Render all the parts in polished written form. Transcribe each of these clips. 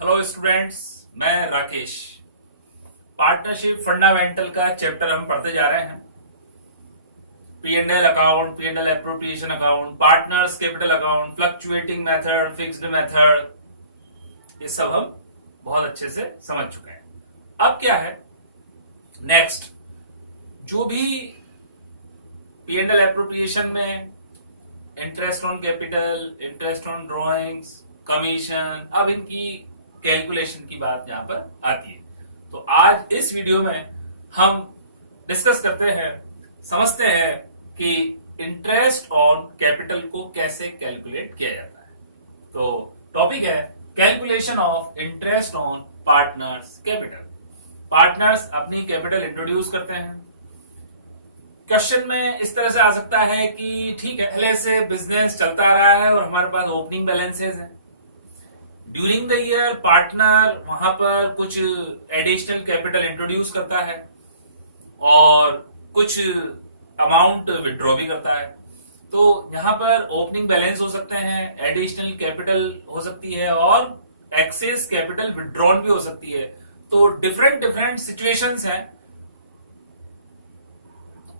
Hello students, मैं Rakesh. Partnership fundamental का chapter हम पढ़ते जा रहे हैं। P and L account, P and L appropriation account, partners capital account, fluctuating method, fixed method, ये सब हम बहुत अच्छे से समझ चुके हैं। अब क्या है नेक्स्ट, जो भी पी एंड एल एप्रोप्रिएशन में interest on capital, interest on drawings, commission, अब इनकी कैलकुलेशन की बात यहां पर आती है। तो आज इस वीडियो में हम डिस्कस करते हैं, समझते हैं कि इंटरेस्ट ऑन कैपिटल को कैसे कैलकुलेट किया जाता है। तो टॉपिक है calculation of interest on partners capital. Partners अपनी कैपिटल इंट्रोड्यूस करते हैं। क्वेश्चन में इस तरह से आ सकता है कि ठीक है, पहले से बिजनेस चलता आ रहा है और हमारे पास ओपनिंग बैलेंसेस हैं। ड्यूरिंग द ईयर पार्टनर वहां पर कुछ एडिशनल कैपिटल इंट्रोड्यूस करता है और कुछ अमाउंट विड्रॉ भी करता है। तो यहां पर ओपनिंग बैलेंस हो सकते हैं, एडिशनल कैपिटल हो सकती है और एक्सेस कैपिटल विड्रॉन भी हो सकती है। तो डिफरेंट डिफरेंट सिचुएशंस हैं।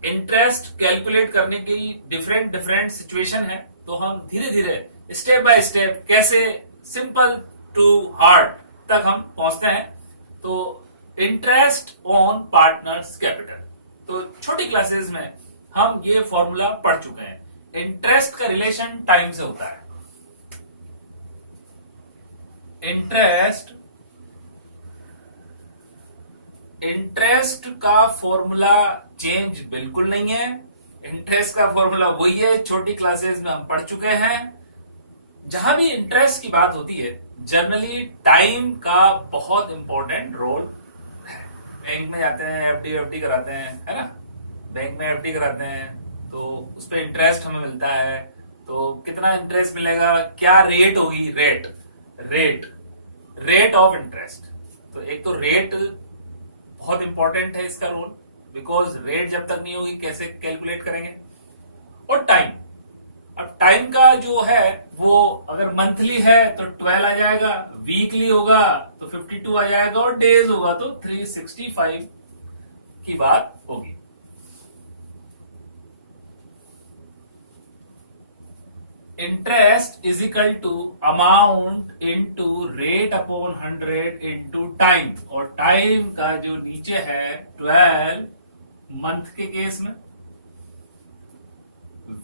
इंटरेस्ट कैलकुलेट करने की डिफरेंट डिफरेंट सिचुएशन है। तो हम धीरे धीरे स्टेप बाय स्टेप कैसे सिंपल टू हार्ड तक हम पहुंचते हैं। तो इंटरेस्ट ऑन पार्टनर्स कैपिटल, तो छोटी क्लासेस में हम ये फॉर्मूला पढ़ चुके हैं। इंटरेस्ट का रिलेशन टाइम से होता है। इंटरेस्ट का फॉर्मूला चेंज बिल्कुल नहीं है। इंटरेस्ट का फॉर्मूला वही है, छोटी क्लासेस में हम पढ़ चुके हैं। जहां भी इंटरेस्ट की बात होती है जनरली टाइम का बहुत इंपॉर्टेंट रोल है। बैंक में जाते हैं, एफडी कराते हैं, है ना। बैंक में एफडी कराते हैं तो उस पर इंटरेस्ट हमें मिलता है। तो कितना इंटरेस्ट मिलेगा, क्या रेट होगी, रेट ऑफ इंटरेस्ट। तो एक तो रेट बहुत इंपॉर्टेंट है इसका रोल, बिकॉज रेट जब तक नहीं होगी कैसे कैलकुलेट करेंगे। और टाइम, अब टाइम का जो है वो अगर मंथली है तो 12 आ जाएगा, वीकली होगा तो 52 आ जाएगा और डेज होगा तो 365 की बात होगी। Interest is equal to amount into rate upon 100 into time. और टाइम का जो नीचे है 12 मंथ के केस में,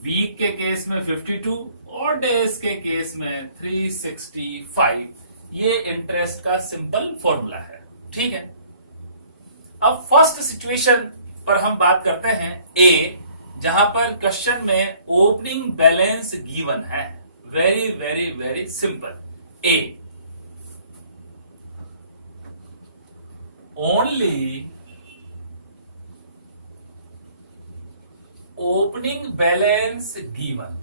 वीक के केस में 52 और डेज के केस में 365। ये इंटरेस्ट का सिंपल फॉर्मूला है। ठीक है, अब फर्स्ट सिचुएशन पर हम बात करते हैं, ए, जहां पर क्वेश्चन में ओपनिंग बैलेंस गिवन है। Very very very simple. A, only opening balance given,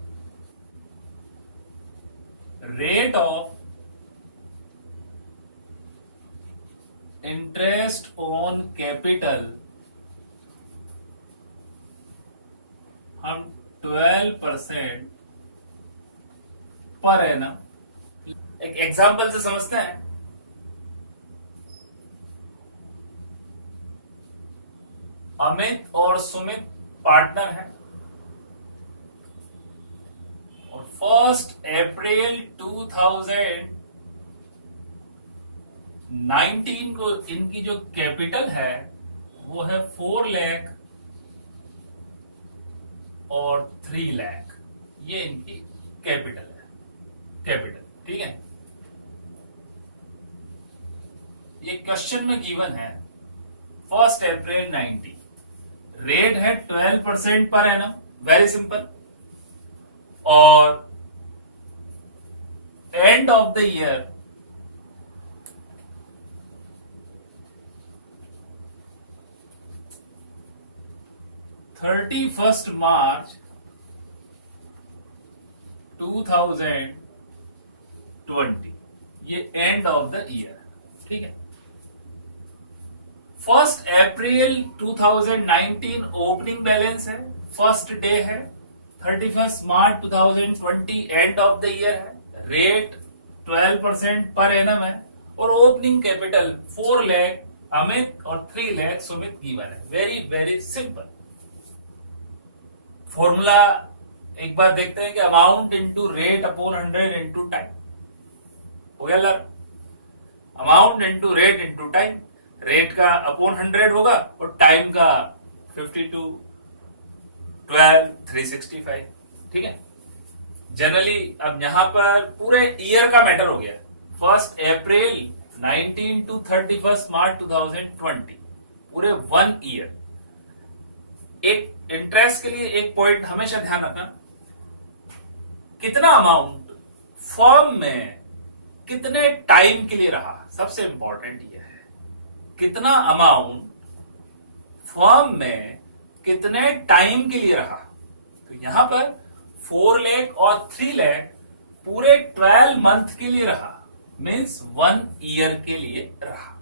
rate of interest on capital हम 12% पर एनम। एक एग्जांपल से समझते हैं। अमित और सुमित पार्टनर हैं और 1 अप्रैल 2019 को इनकी जो कैपिटल है वो है 4 लाख और 3 लाख। ये इनकी कैपिटल है, कैपिटल। ठीक है, ये क्वेश्चन में गिवन है 1 अप्रैल 19। रेट है 12% पर एनम, वेरी सिंपल। और एंड ऑफ द ईयर 31 मार्च 2020, ये एंड ऑफ द ईयर। ठीक है, 1 अप्रैल 2019 ओपनिंग बैलेंस है, फर्स्ट डे है। 31 मार्च 2020 एंड ऑफ द ईयर है। रेट 12% पर एनम है और ओपनिंग कैपिटल 4 लाख अमित और 3 लाख सुमित गिवन है। Very very simple formula. एक बार देखते हैं कि amount into rate upon 100 into time हो गया लर। Amount into rate into time, rate का अपॉन 100 होगा और टाइम का 52 12 365। ठीक है। जनरली अब यहां पर पूरे ईयर का मैटर हो गया, 1 अप्रैल 19 टू 31 मार्च 2020, पूरे 1 ईयर। एक इंटरेस्ट के लिए एक पॉइंट हमेशा ध्यान रखना, कितना अमाउंट फर्म में कितने टाइम के लिए रहा, सबसे इंपॉर्टेंट यह है। कितना अमाउंट फर्म में कितने टाइम के लिए रहा। तो यहां पर 4 लाख और 3 लाख पूरे 12 मंथ के लिए रहा, मीन्स 1 ईयर के लिए रहा।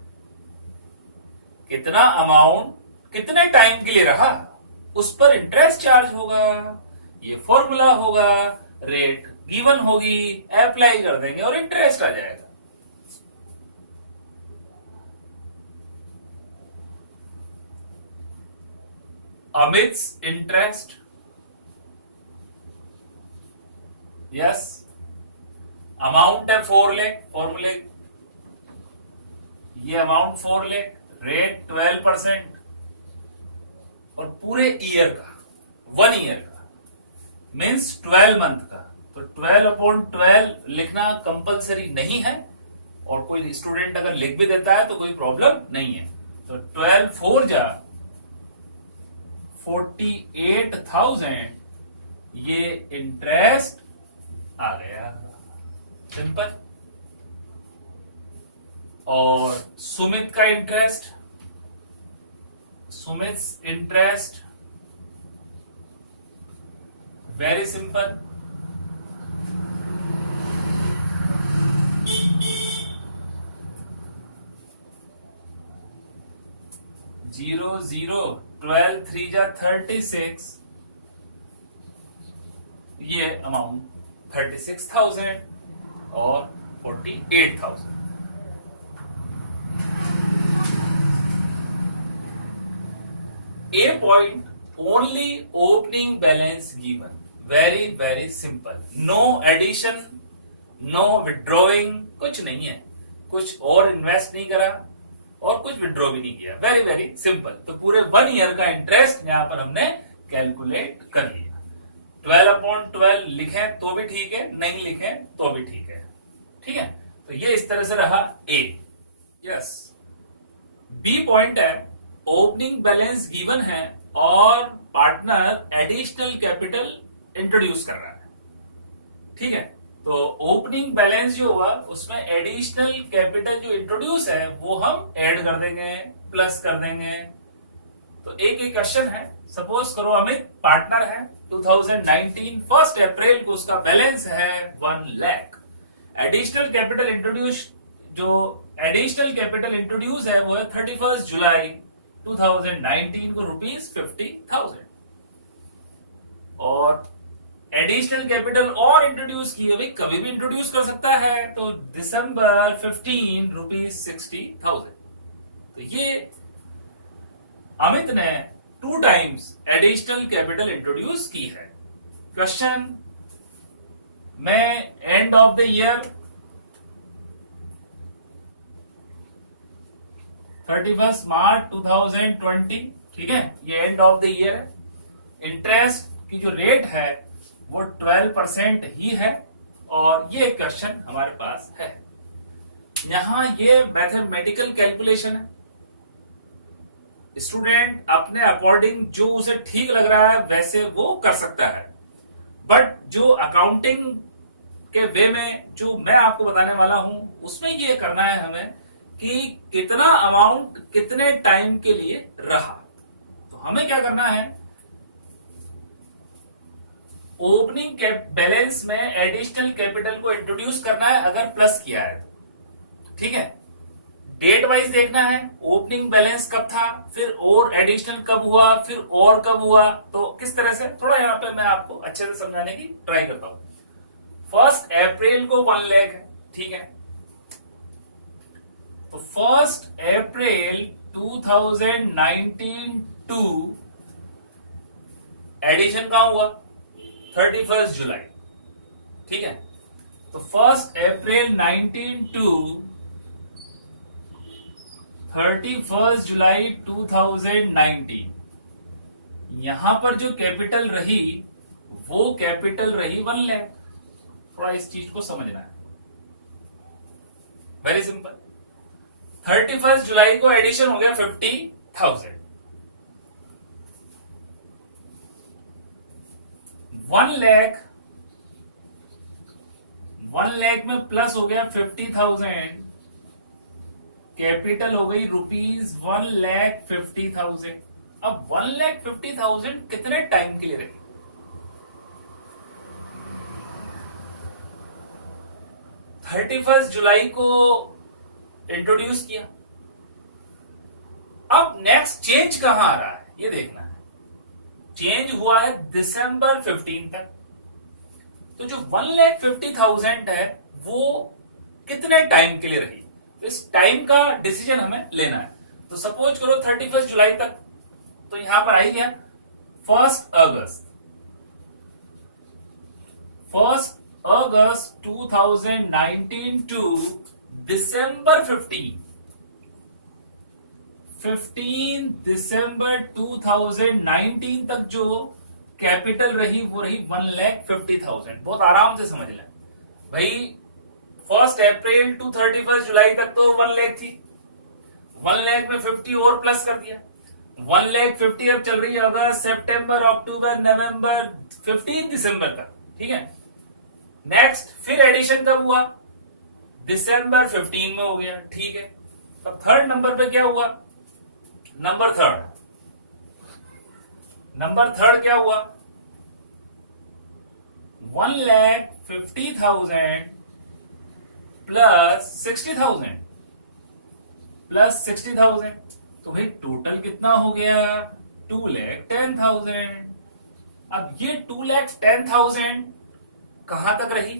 कितना अमाउंट कितने टाइम के लिए रहा, उस पर इंटरेस्ट चार्ज होगा। ये फॉर्मूला होगा, रेट गिवन होगी, अप्लाई कर देंगे और इंटरेस्ट आ जाएगा। अमित्स इंटरेस्ट, यस, अमाउंट है 4 लाख, फॉर्मूले ये अमाउंट 4 लाख, रेट 12% और पूरे ईयर का 1 ईयर का मीन्स 12 मंथ का। तो 12/12 लिखना कंपलसरी नहीं है, और कोई स्टूडेंट अगर लिख भी देता है तो कोई प्रॉब्लम नहीं है। तो 12 4 जा 48,000 ये इंटरेस्ट आ गया, सिंपल। और सुमित का interest, Sumit interest very simple, zero zero 12 3 जा 36, ये अमाउंट 36,000 और 48,000। A point, only opening balance given, very very simple, no addition, no withdrawing, कुछ नहीं है, कुछ और इन्वेस्ट नहीं करा और कुछ विड्रॉ भी नहीं किया, वेरी वेरी सिंपल। तो पूरे 1 ईयर का इंटरेस्ट यहां पर हमने कैलकुलेट कर लिया। 12/12 लिखें तो भी ठीक है, नहीं लिखें तो भी ठीक है। ठीक है, तो ये इस तरह से रहा ए। यस, बी पॉइंट है, ओपनिंग बैलेंस गिवन है और पार्टनर एडिशनल कैपिटल इंट्रोड्यूस कर रहा है। ठीक है, तो ओपनिंग बैलेंस जो होगा उसमें एडिशनल कैपिटल जो इंट्रोड्यूस है वो हम ऐड कर देंगे, प्लस कर देंगे। तो एक एक क्वेश्चन है, सपोज करो अमित पार्टनर है, 2019 1 अप्रैल को उसका बैलेंस है 1 लाख। एडिशनल कैपिटल इंट्रोड्यूस, जो एडिशनल कैपिटल इंट्रोड्यूस है वो है 31 जुलाई 2019 को ₹50,000। और एडिशनल कैपिटल और इंट्रोड्यूस किए, भाई कभी भी इंट्रोड्यूस कर सकता है, तो दिसंबर 15 ₹60,000। तो ये अमित ने 2 टाइम्स एडिशनल कैपिटल इंट्रोड्यूस की है। क्वेश्चन में एंड ऑफ द ईयर 31 मार्च 2020, ठीक है, ये एंड ऑफ द ईयर है। इंटरेस्ट की जो रेट है वो 12% ही है, और ये क्वेश्चन हमारे पास है। यहां ये मैथमेटिकल कैलकुलेशन है, स्टूडेंट अपने अकॉर्डिंग जो उसे ठीक लग रहा है वैसे वो कर सकता है, बट जो अकाउंटिंग के वे में जो मैं आपको बताने वाला हूं उसमें ये करना है हमें कि कितना अमाउंट कितने टाइम के लिए रहा। तो हमें क्या करना है, ओपनिंग बैलेंस में एडिशनल कैपिटल को इंट्रोड्यूस करना है अगर प्लस किया है। ठीक है, डेट वाइज देखना है, ओपनिंग बैलेंस कब था, फिर और एडिशनल कब हुआ, फिर और कब हुआ। तो किस तरह से, थोड़ा यहां पे मैं आपको अच्छे से समझाने की ट्राई करता हूं। 1 अप्रैल को 1 लाख है, ठीक है, 1 अप्रैल 2019 टू एडिशन कहां हुआ 31 जुलाई, ठीक है। तो 1 अप्रैल 19 टू 31 जुलाई 2019, यहां पर जो कैपिटल रही वो कैपिटल रही 1 लाख। थोड़ा इस चीज को समझना है, वेरी सिंपल। 31 जुलाई को एडिशन हो गया 50,000, 1 लाख में प्लस हो गया 50,000, कैपिटल हो गई रुपीज 1,50,000। अब 1,50,000 कितने टाइम के लिए रही? 31 जुलाई को इंट्रोड्यूस किया। अब नेक्स्ट चेंज कहां आ रहा है ये देखना है। चेंज हुआ है दिसंबर 15 तक। तो जो 1,50,000 है वो कितने टाइम के लिए रही, इस टाइम का डिसीजन हमें लेना है। तो सपोज करो 31 जुलाई तक, तो यहां पर आई गया 1 अगस्त 2019 टू दिसंबर 15 दिसंबर 2019 तक जो कैपिटल रही वो रही 1,50,000। बहुत आराम से समझ लें भाई, 1 अप्रैल टू 31 जुलाई तक तो 1 लाख थी, 1 लाख में 50 और प्लस कर दिया, 1,50,000 अब चल रही है अगस्त सितंबर अक्टूबर नवंबर 15 दिसंबर तक, ठीक है। नेक्स्ट फिर एडिशन कब हुआ, दिसंबर 15 में हो गया, ठीक है। अब थर्ड नंबर पे क्या हुआ, नंबर थर्ड क्या हुआ, 1,50,000 प्लस 60,000 तो भाई टोटल कितना हो गया 2,10,000। अब ये 2,10,000 कहां तक रही,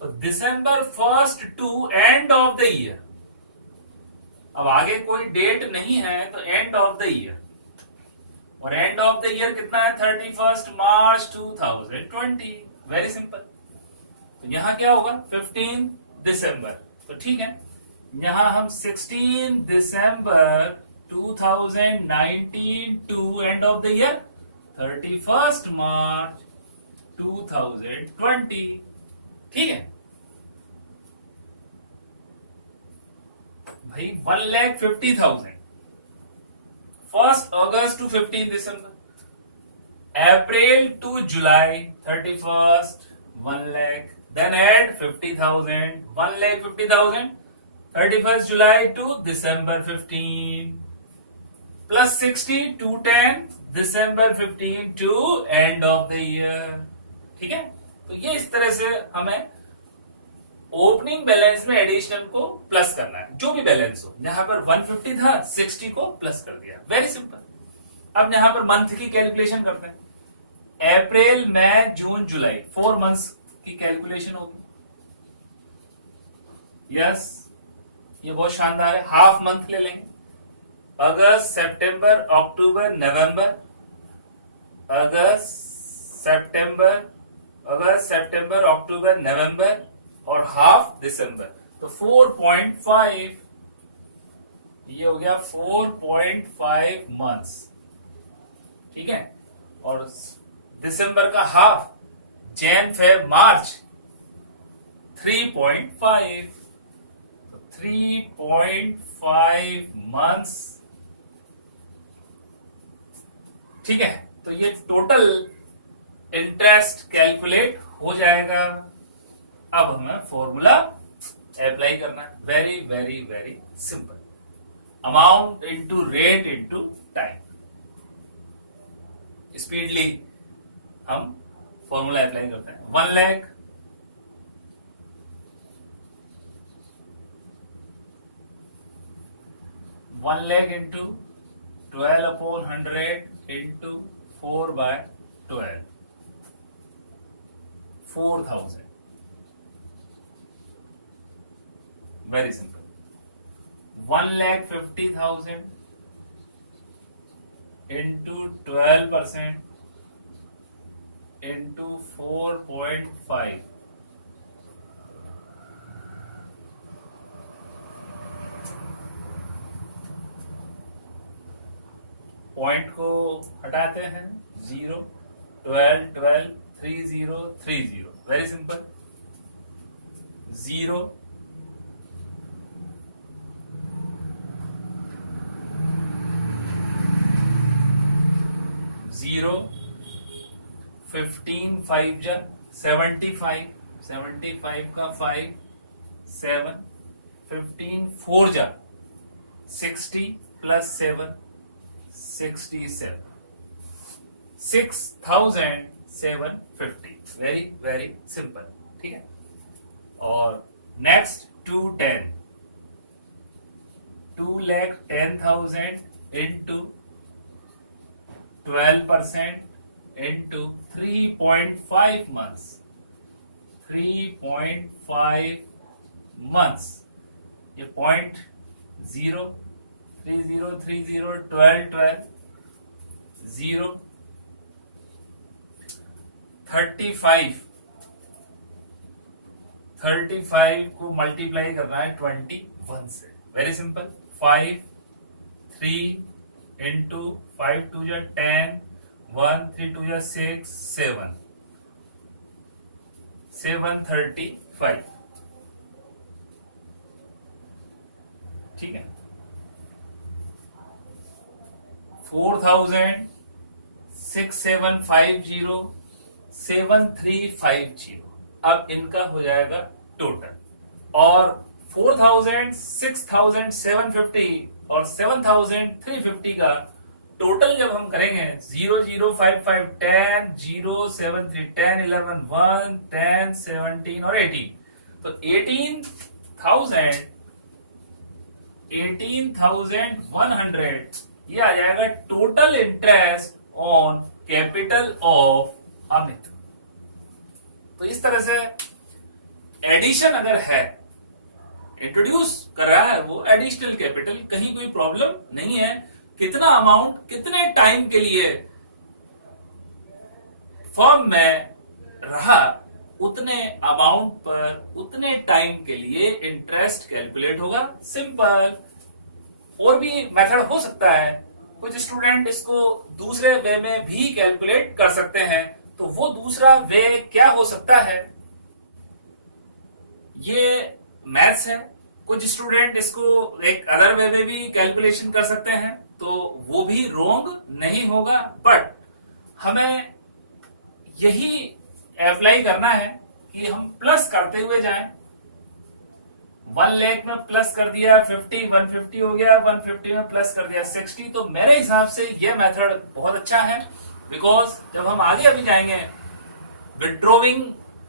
तो दिसंबर 1 to end of the year. अब आगे कोई डेट नहीं है तो एंड ऑफ द ईयर, और एंड ऑफ द ईयर कितना है 31 मार्च 2020। Very simple. तो यहां क्या होगा 15 दिसंबर, तो ठीक है, यहां हम 16 दिसंबर 2019 to end of the year 31 मार्च 2020, ठीक है भाई। 1,50,000 1 अगस्त टू 15 दिसंबर, अप्रैल टू जुलाई 31 1 लाख, देन एड 50,000, 1,50,000 31 जुलाई टू दिसंबर 15 प्लस 60 टू 10 दिसंबर 15 to end of the year, ठीक है। तो ये इस तरह से हमें ओपनिंग बैलेंस में एडिशनल को प्लस करना है, जो भी बैलेंस हो। यहां पर 150 था, 60 को प्लस कर दिया, वेरी सिंपल। अब यहां पर मंथ की कैलकुलेशन करते हैं, अप्रैल मई जून जुलाई, 4 मंथ्स की कैलकुलेशन होगी। यस, ये बहुत शानदार है। हाफ मंथ ले लेंगे, अगस्त सितंबर अक्टूबर नवंबर, अगस्त सितंबर अक्टूबर नवंबर, और हाफ दिसंबर। तो 4.5, ये हो गया 4.5 मंथ्स, ठीक है। और दिसंबर का हाफ जैन फेब मार्च 3.5, तो 3.5 मंथ्स, ठीक है। तो ये टोटल इंटरेस्ट कैलकुलेट हो जाएगा। अब हमें फॉर्मूला अप्लाई करना है, very very very simple, amount into rate into time. Speedily हम फॉर्मूला अप्लाई करते हैं। 1 lakh 1 lakh into 12/100 into 4/12, 4,000। Very simple. 1,50,000 into 12% into 4.5. Point को हटाते हैं, 0, 12, 12, 30, 30. Very simple. 0, 0, 15 5 जा 75, 75 का 5, 7, 15 4 जा 60 प्लस 7, 67, 6,750. Very very simple. ठीक है. और next 210, 2,10,000 into 12% into 3.5 months. 3.5 months. ये पॉइंट 0, 30, 30, 12, 12, 0, 35. 35 को मल्टीप्लाई करना है 21 से. Very simple. 5, 3 into 5 2 जा 10, 1 3 2 जा 6, 7, 735. ठीक है. 4,6750, 7350. अब इनका हो जाएगा टोटल. और 4,000, 6,750 और 7,350 का टोटल जब हम करेंगे 0 0 5 5 10 0 7 3 10 11 1 10 17 और 18, तो 18,100 ये आ जाएगा total interest on capital of Amit. तो इस तरह से एडिशन अगर है, इंट्रोड्यूस कर रहा है वो एडिशनल कैपिटल, कहीं कोई प्रॉब्लम नहीं है. कितना अमाउंट कितने टाइम के लिए फर्म में रहा, उतने अमाउंट पर उतने टाइम के लिए इंटरेस्ट कैलकुलेट होगा. सिंपल. और भी मेथड हो सकता है. कुछ स्टूडेंट इसको दूसरे वे में भी कैलकुलेट कर सकते हैं. तो वो दूसरा वे क्या हो सकता है, ये मैथ्स है. कुछ स्टूडेंट इसको एक अदर वे में भी कैलकुलेशन कर सकते हैं, तो वो भी रॉन्ग नहीं होगा. बट हमें यही अप्लाई करना है कि हम प्लस करते हुए जाएं. 1 लाख में प्लस कर दिया 50, 150 हो गया, 150 में प्लस कर दिया 60. तो मेरे हिसाब से यह मेथड बहुत अच्छा है. बिकॉज जब हम आगे अभी जाएंगे, विड्रॉइंग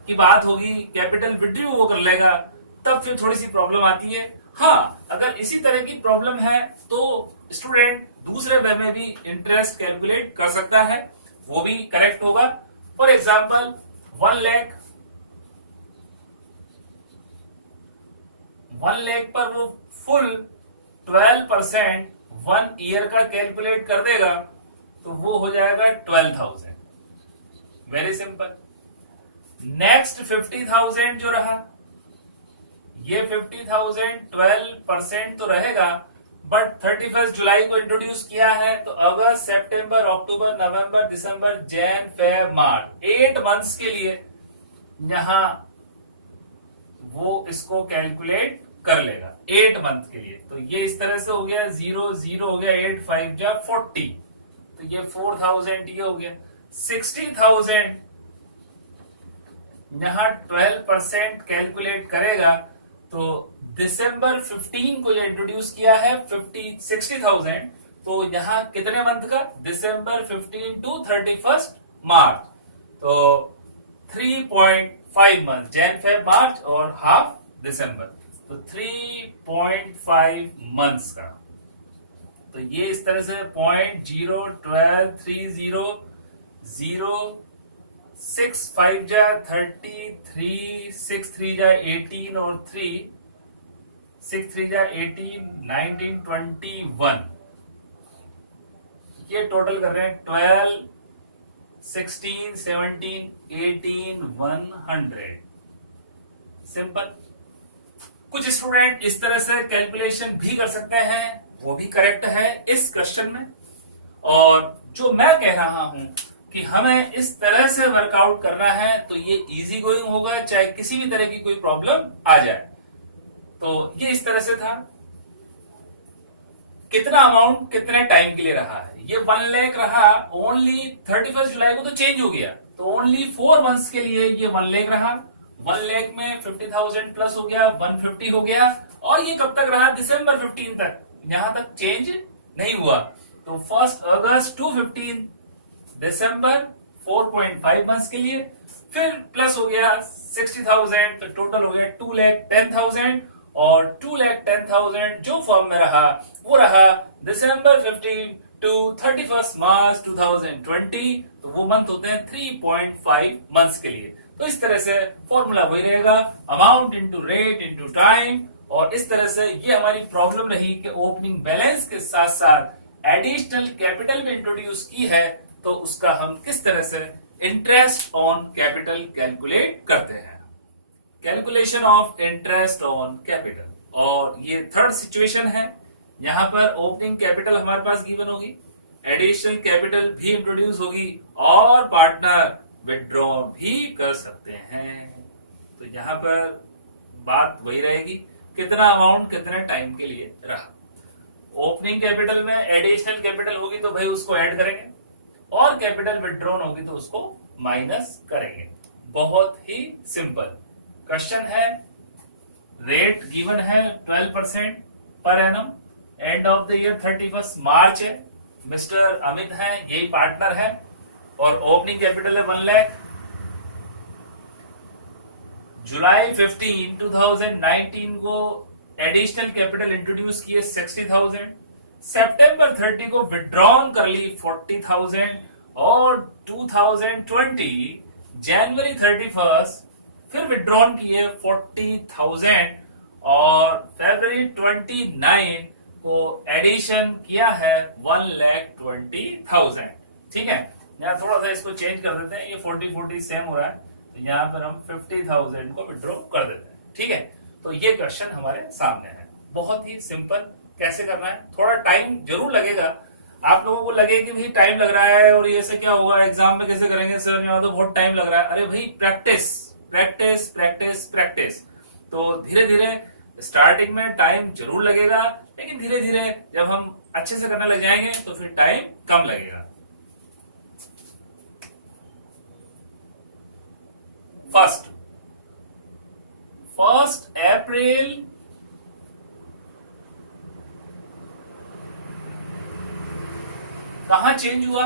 की बात होगी, कैपिटल विड्रॉ वो कर लेगा, तब फिर थोड़ी सी प्रॉब्लम आती है. हाँ, अगर इसी तरह की प्रॉब्लम है तो स्टूडेंट दूसरे वे में भी इंटरेस्ट कैलकुलेट कर सकता है, वो भी करेक्ट होगा. फॉर एग्जाम्पल 1 लाख पर वो फुल 12% 1 ईयर का कैलकुलेट कर देगा, तो वो हो जाएगा 12,000. Very simple. नेक्स्ट 50,000 जो रहा, ये 50,000 12% तो रहेगा, बट 31 जुलाई को इंट्रोड्यूस किया है, तो अगस्त सितंबर अक्टूबर नवंबर दिसंबर जैन फेब मार्च 8 मंथ्स के लिए यहां वो इसको कैलकुलेट कर लेगा 8 मंथ के लिए. तो ये इस तरह से हो गया 0 0 हो गया 8 5 जा 40, तो ये 4,000 ये हो गया. 60,000 यहां 12% कैलकुलेट करेगा, तो दिसंबर 15 को जो इंट्रोड्यूस किया है 60,000, तो यहां कितने मंथ का, दिसंबर 15 टू 31 मार्च, तो 3.5 मंथ, जैन फेब मार्च और हाफ दिसंबर, तो 3.5 मंथ्स का. तो ये इस तरह से 0.0 12 30 0 6 5 जा 30 3 6 3 जा 18 और 3 6 3 जा 18 19 21, ये टोटल कर रहे हैं 12 16 17 18 100। सिंपल। कुछ स्टूडेंट इस तरह से कैलकुलेशन भी कर सकते हैं, वो भी करेक्ट है इस क्वेश्चन में। और जो मैं कह रहा हूं कि हमें इस तरह से वर्कआउट करना है तो ये इजी गोइंग होगा, चाहे किसी भी तरह की कोई प्रॉब्लम आ जाए। तो ये इस तरह से था। कितना अमाउंट कितने टाइम के लिए रहा है, ये 1 लाख रहा ओनली 31 जुलाई को, तो चेंज हो गया, तो ओनली 4 मंथ्स के लिए ये 1 लाख रहा। 1 लाख में 50,000 प्लस हो गया 150 हो गया, और ये कब तक रहा, दिसंबर 15 तक, यहां तक चेंज नहीं हुआ। तो 1 अगस्त टू 15 दिसंबर 4.5 मंथ्स के लिए, फिर प्लस हो गया 60,000, तो टोटल हो गया 2,10,000, और 2,10,000 जो फॉर्म में रहा वो रहा दिसंबर 15 टू 31 मार्च 2020, तो वो मंथ होते हैं 3.5 मंथ्स के लिए। तो इस तरह से फॉर्मूला वही रहेगा, amount into rate into time. और इस तरह से ये हमारी प्रॉब्लम रही कि ओपनिंग बैलेंस के साथ साथ एडिशनल कैपिटल भी इंट्रोड्यूस की है, तो उसका हम किस तरह से इंटरेस्ट ऑन कैपिटल कैलकुलेट करते हैं। Calculation of interest on capital, और ये थर्ड सिचुएशन है। यहां पर ओपनिंग कैपिटल हमारे पास गिवन होगी, एडिशनल कैपिटल भी इंट्रोड्यूस होगी, और पार्टनर विड्रॉ भी कर सकते हैं। तो यहां पर बात वही रहेगी, कितना अमाउंट कितने टाइम के लिए रहा। ओपनिंग कैपिटल में एडिशनल कैपिटल होगी तो भाई उसको ऐड करेंगे, और कैपिटल विड्रॉन होगी तो उसको माइनस करेंगे। बहुत ही सिंपल क्वेश्चन है। रेट गिवन है 12% per annum, and of the year 31 मार्च है। मिस्टर अमित है, यही पार्टनर है, और ओपनिंग कैपिटल है 1 लाख। जुलाई 15 2019 को एडिशनल कैपिटल इंट्रोड्यूस किए 60,000, सितंबर 30 को विड्रॉन कर ली 40,000, और 2020 जनवरी 31 फिर विड्रॉन किए 40,000, और फरवरी 29 को एडिशन किया है 1,20,000। ठीक है, यहाँ थोड़ा सा इसको चेंज कर देते हैं, ये 40 सेम हो रहा है, तो यहाँ पर हम 50,000 को विड्रॉ कर देते हैं। ठीक है, तो ये क्वेश्चन हमारे सामने है। बहुत ही सिंपल। कैसे करना है, थोड़ा टाइम जरूर लगेगा। आप लोगों को लगे कि भाई टाइम लग रहा है और ये से क्या हुआ, एग्जाम में कैसे करेंगे सर, यहाँ तो बहुत टाइम लग रहा है। अरे भाई प्रैक्टिस प्रैक्टिस प्रैक्टिस प्रैक्टिस। तो धीरे धीरे स्टार्टिंग में टाइम जरूर लगेगा, लेकिन धीरे धीरे जब हम अच्छे से करने लग जाएंगे तो फिर टाइम कम लगेगा। फर्स्ट अप्रैल कहां चेंज हुआ,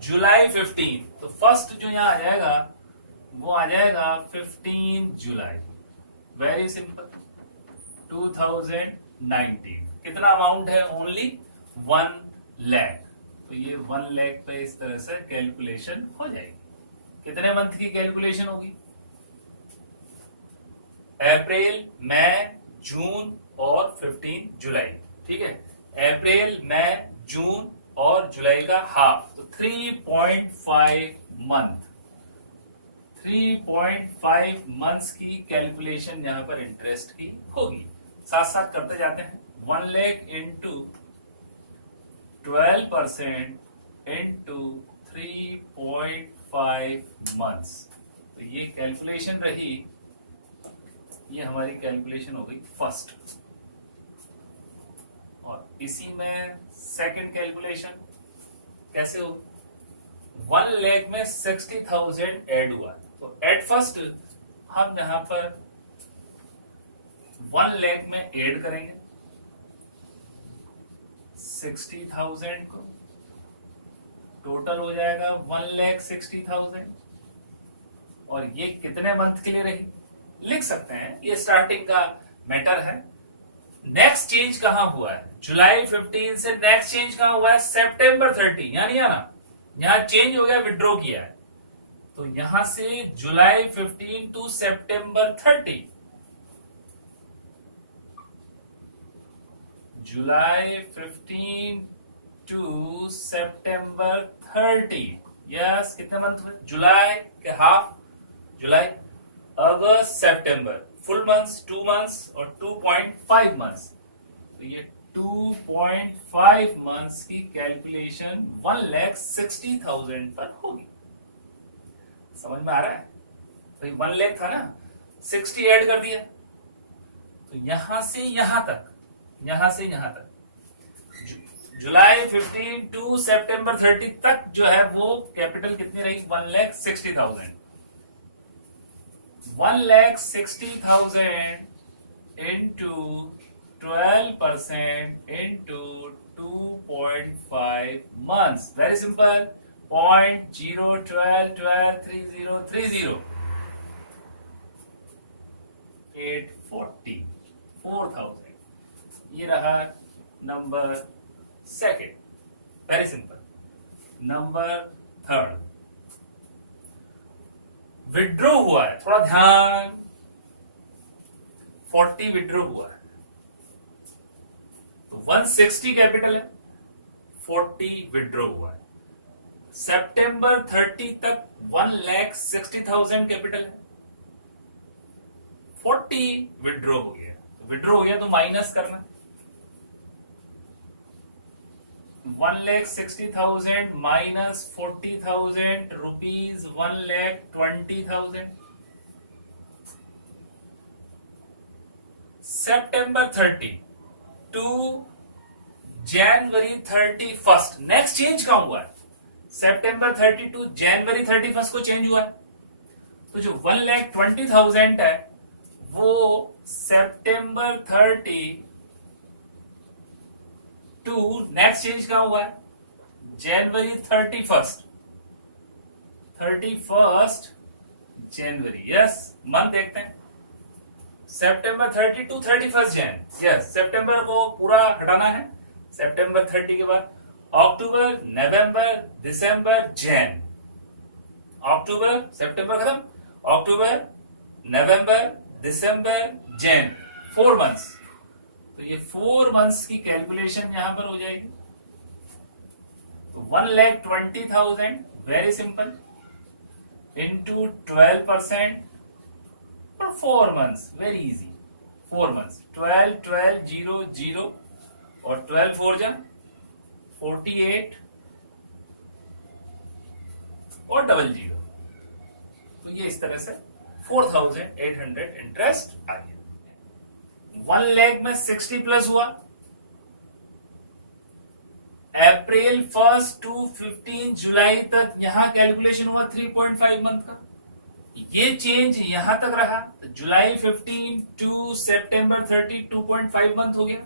जुलाई 15, तो फर्स्ट जो यहां आ जाएगा वो आ जाएगा 15 जुलाई। Very simple. 2019 कितना अमाउंट है, ओनली 1 लाख, तो ये 1 लाख पे इस तरह से कैलकुलेशन हो जाएगी। कितने मंथ की कैलकुलेशन होगी, अप्रैल मई जून और 15 जुलाई। ठीक है, अप्रैल मई जून और जुलाई का हाफ, तो 3.5 मंथ, 3.5 मंथ्स की कैलकुलेशन यहां पर इंटरेस्ट की होगी। साथ साथ करते जाते हैं। 1 लाख इंटू 12% इंटू 3.5 मंथ्स, तो ये कैलकुलेशन रही, ये हमारी कैलकुलेशन हो गई फर्स्ट। और इसी में सेकंड कैलकुलेशन कैसे हो, 1 लाख में 60,000 ऐड हुआ, तो एट फर्स्ट हम यहां पर 1 लाख में ऐड करेंगे 60,000 को, टोटल हो जाएगा 1,60,000। और ये कितने मंथ के लिए रही लिख सकते हैं, ये स्टार्टिंग का मैटर है। नेक्स्ट चेंज कहां हुआ है, जुलाई 15 से नेक्स्ट चेंज कहां हुआ है, सितंबर 30, यानी यहां चेंज हो गया, विड्रॉ किया है, तो यहां से जुलाई 15 टू सितंबर 30, जुलाई 15 टू सितंबर 30। यस, कितने मंथ हुए? जुलाई के हाफ, जुलाई, अगस्त, सितंबर, फुल मंथ्स 2 मंथ्स और 2.5 मंथ्स। तो ये 2.5 मंथ्स की कैलकुलेशन 1,60,000 पर होगी। समझ में आ रहा है? भाई 1 लाख था ना, 60 ऐड कर दिया, तो यहां से यहां तक, यहां से यहां तक, जुलाई 15 टू सितंबर 30 तक जो है वो कैपिटल कितनी रही? 1,60,000। 1,60,000 into 12% into 2.5 months. Very simple, 0.012123030 840 4,000। ये रहा number second. Very simple. Number third, withdraw हुआ है, थोड़ा ध्यान, 40 विड्रॉ हुआ है, तो 160 कैपिटल है, 40 विड्रॉ हुआ है। सितंबर 30 तक 1,60,000 कैपिटल है, 40 विड्रॉ हो गया। तो विड्रॉ हो गया तो माइनस करना, 1,60,000 माइनस 40,000 रुपीज 1,20,000। सितंबर 30 टू जनवरी 31, नेक्स्ट चेंज कहां हुआ है? सितंबर 30 टू जनवरी 31 को चेंज हुआ है। तो जो 1,20,000 है वो सितंबर 30 टू नेक्स्ट चेंज कहां हुआ है? जनवरी 31 जनवरी। यस, मंथ देखते हैं, सितंबर 30 टू 31 जैन। यस, सितंबर को पूरा हटाना है, सितंबर 30 के बाद अक्टूबर, नवंबर, दिसंबर, जैन। अक्टूबर, सितंबर खत्म, अक्टूबर, नवंबर, दिसंबर, जैन, 4 मंथ्स। तो ये 4 मंथ्स की कैलकुलेशन यहां पर हो जाएगी। तो 1,20,000 वेरी सिंपल इंटू 12% और 4 मंथ्स, वेरी इजी, 4 मंथ्स, 12 12 0 0 और 12 4 जा 48 और डबल 0। तो ये इस तरह से 4,800 इंटरेस्ट आ गया। 1 लाख में 60 प्लस हुआ, अप्रैल 1 टू 15 जुलाई तक यहां कैलकुलेशन हुआ 3.5 मंथ का, ये चेंज यहां तक रहा, तो जुलाई 15 टू सितंबर 30 2.5 मंथ हो गया।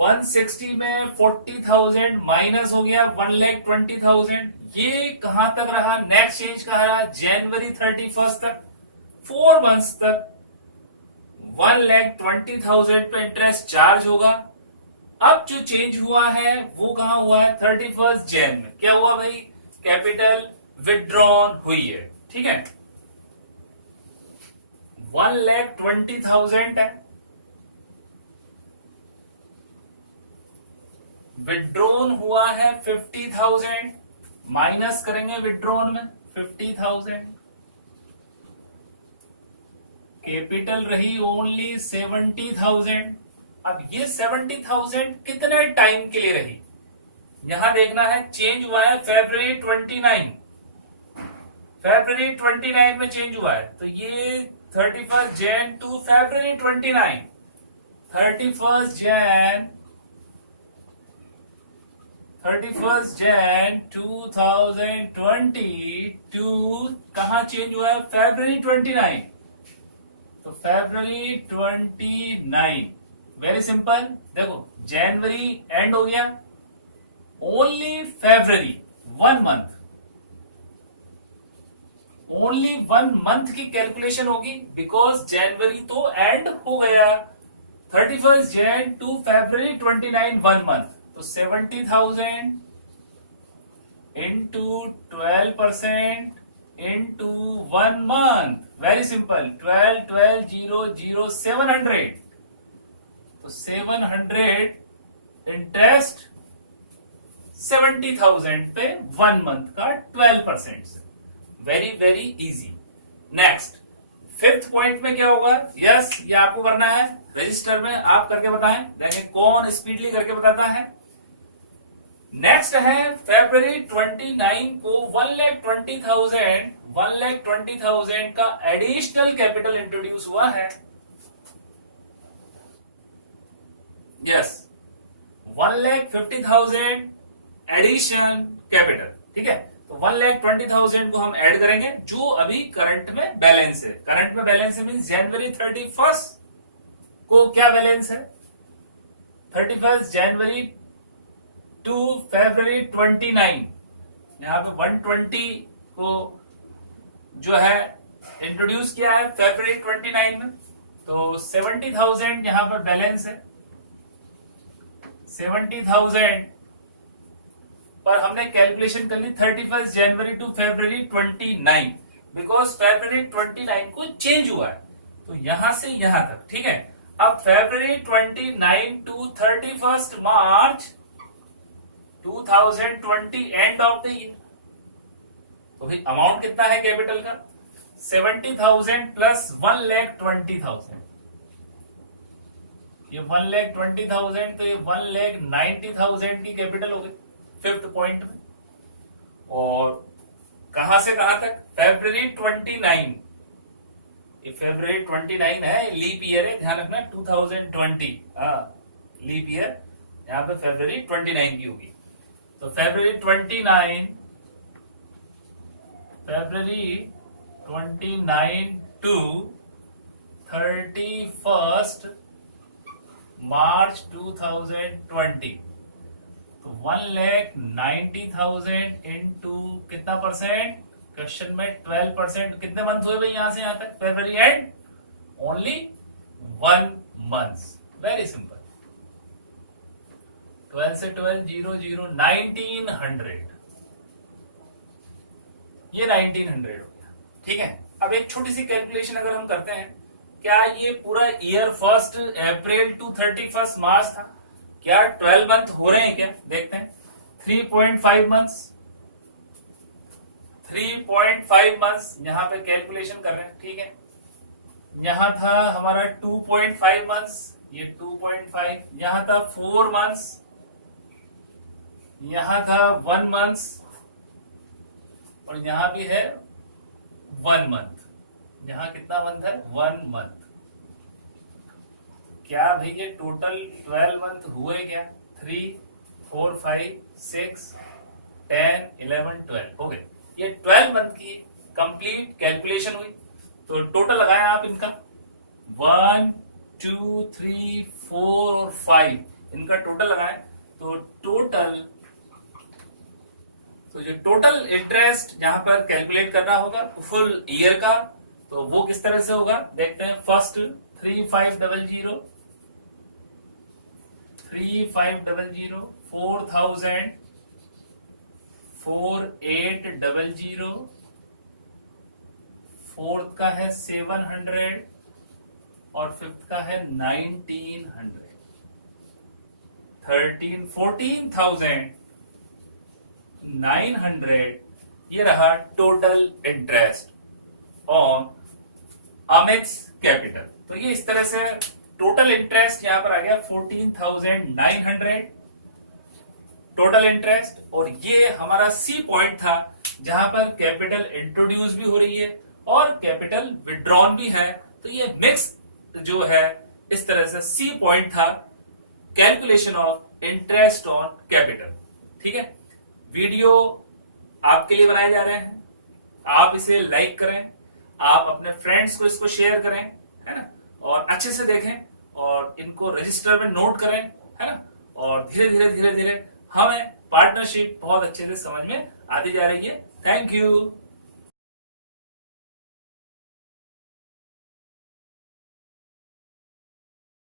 160 में 40,000 माइनस हो गया 1,20,000, ये कहां तक रहा? नेक्स्ट चेंज कहा रहा? जनवरी 31 तक, 4 मंथ्स तक 1,20,000 पे इंटरेस्ट चार्ज होगा। अब जो चेंज हुआ है वो कहां हुआ है? 31 जैन में। क्या हुआ भाई? कैपिटल विड्रॉन हुई है, ठीक है। 1,20,000 है, विड्रॉन हुआ है 50,000, माइनस करेंगे विड्रॉन में 50,000, कैपिटल रही ओनली 70,000। अब ये 70,000 कितने टाइम के लिए रही? यहां देखना है, चेंज हुआ है फरवरी 29, फरवरी 29 में चेंज हुआ है, तो ये 31 जैन टू फरवरी 29, 31 जैन 2022 कहां चेंज हुआ है? फरवरी 29, तो फरवरी 29, वेरी सिंपल। देखो जनवरी एंड हो गया, ओनली फरवरी 1 मंथ, ओनली 1 मंथ की कैलकुलेशन होगी, बिकॉज जनवरी तो एंड हो गया, 31 जैन टू फरवरी 29 1 मंथ, तो 70,000 into 12% into 1 month, very simple, 12 12 0 0 700, तो 700 इंटरेस्ट 70,000 पे 1 मंथ का 12% से। Very very easy. Next fifth point में क्या होगा? यस, ये आपको करना है रजिस्टर में, आप करके बताएं, देखें कौन स्पीडली करके बताता है। नेक्स्ट है फरवरी 29 को 1,20,000 का एडिशनल कैपिटल इंट्रोड्यूस हुआ है। यस, 1,50,000 एडिशन कैपिटल, ठीक है। तो 1,20,000 को हम ऐड करेंगे जो अभी करंट में बैलेंस है। करंट में बैलेंस है मीन जनवरी 31 को क्या बैलेंस है? 31 जनवरी टू फरवरी 29, यहां पे 120 को जो है इंट्रोड्यूस किया है फरवरी 29 में, तो 70,000 यहां पर बैलेंस है। 70,000 पर हमने कैलकुलेशन कर ली 31 जनवरी टू फरवरी 29, बिकॉज फरवरी 29 को चेंज हुआ है, तो यहां से यहां तक, ठीक है। अब फरवरी 29 टू 31 मार्च 2020 एंड ऑफ द ईयर, तो भाई अमाउंट कितना है कैपिटल का? 70,000 प्लस 1,20,000, ये 1,20,000, तो ये 1,90,000 की कैपिटल हो गई फिफ्थ पॉइंट में। और कहां से कहां तक? फरवरी 29, ये फरवरी 29 है, लीप ईयर है, ध्यान रखना 2020, लीप ईयर यहां पे फरवरी 29 की होगी। तो फरवरी 29 टू 31 मार्च 2020, तो 1,90,000 इंटू कितना परसेंट? क्वेश्चन में 12%। कितने मंथ हुए भाई यहां से यहां तक? फरवरी and only 1 month. Very simple. 12 से 12 0 0 1900, ये 1900 हो गया, ठीक है। अब एक छोटी सी कैलकुलेशन अगर हम करते हैं, क्या ये पूरा ईयर 1 अप्रैल टू 31 मार्च था? क्या 12 मंथ हो रहे हैं क्या? देखते हैं। 3.5 मंथ्स, 3.5 मंथ्स यहां पे कैलकुलेशन कर रहे हैं, ठीक है। यहां था हमारा 2.5 मंथ्स, ये 2.5, यहां था 4 मंथ्स, यहां था 1 मंथ्स, और यहां भी है 1 मंथ। यहां कितना मंथ है? 1 मंथ। क्या भाई ये टोटल 12 मंथ हुए क्या? 3, 4, 5, 6, 10, 11, 12 हो गए। ये 12 मंथ की कंप्लीट कैलकुलेशन हुई। तो टोटल लगाएं आप इनका, 1, 2, 3, 4 और 5, इनका टोटल लगाएं। तो जो टोटल इंटरेस्ट यहां पर कैलकुलेट करना होगा फुल ईयर का, तो वो किस तरह से होगा देखते हैं। फर्स्ट 3,500, 4,000, 4,800, फोर्थ का है 700 और फिफ्थ का है 1,900, 14,900, ये रहा टोटल इंटरेस्ट ऑन अमिक्स कैपिटल। तो ये इस तरह से टोटल इंटरेस्ट यहां पर आ गया 14,900 टोटल इंटरेस्ट। और ये हमारा सी पॉइंट था जहां पर कैपिटल इंट्रोड्यूस भी हो रही है और कैपिटल विड्रॉन भी है। तो ये मिक्स जो है इस तरह से सी पॉइंट था calculation of interest on capital, ठीक है। वीडियो आपके लिए बनाए जा रहे हैं, आप इसे लाइक करें, आप अपने फ्रेंड्स को इसको शेयर करें, है ना, और अच्छे से देखें और इनको रजिस्टर में नोट करें, है ना। और धीरे धीरे हमें पार्टनरशिप बहुत अच्छे से समझ में आती जा रही है। Thank you.